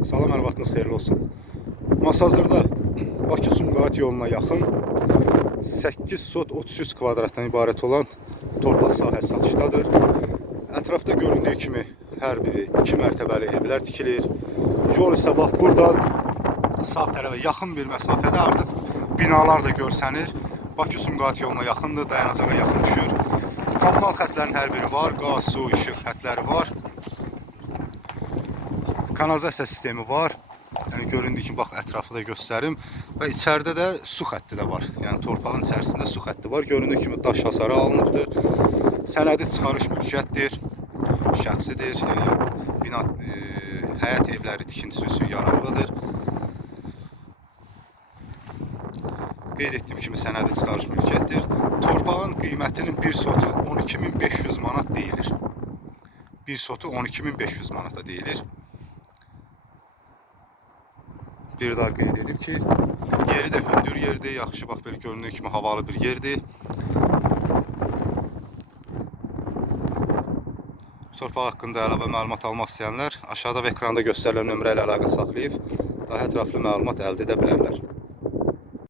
Salam hər vaxtınız xeyirli olsun. Masazırda Bakı Sumqayıt yoluna yaxın 8 sot 33 kvadratdan ibarət olan torpaq sahəsi satışdadır. Ətrafda göründüyü kimi hər biri 2 mərtəbəli evlər tikilir. Yol isə bax buradan sağ tərəfə yaxın bir məsafədə artıq binalar da görsənir. Bakı Sumqayıt yoluna yaxındır, dayanacağa yaxın düşür. Kommunal xətlərin hər biri var, qaz, su, işıq xətləri var. Kanalizasiya sistemi var. Yəni göründüyü kimi bax ətrafı da göstərim və içəridə də su xətti də var. Yəni torpağın içərisində su xətti var. Göründüyü kimi daş hasarı alınıbdır. Sənədi çıxarış mülkiyyətdir. Şəxsidir. Yəni bina e, həyət evləri tikintisi üçün yararlıdır. Qeyd etdiyim kimi sənədi çıxarış mülkiyyətdir. Torpağın qiymətinin 1 sotu 12500 manat deyilir. 1 sotu 12500 manata deyilir. Bir daha qeyd edim ki, yeri də hündür yerdir, yaxşı bax belə göründüyü kimi havalı bir yerdir. Torpaq haqqında əlavə məlumat almaq istəyənlər aşağıda və ekranda göstərilən nömrə ilə əlaqə saxlayıb daha ətraflı məlumat əldə edə bilərlər.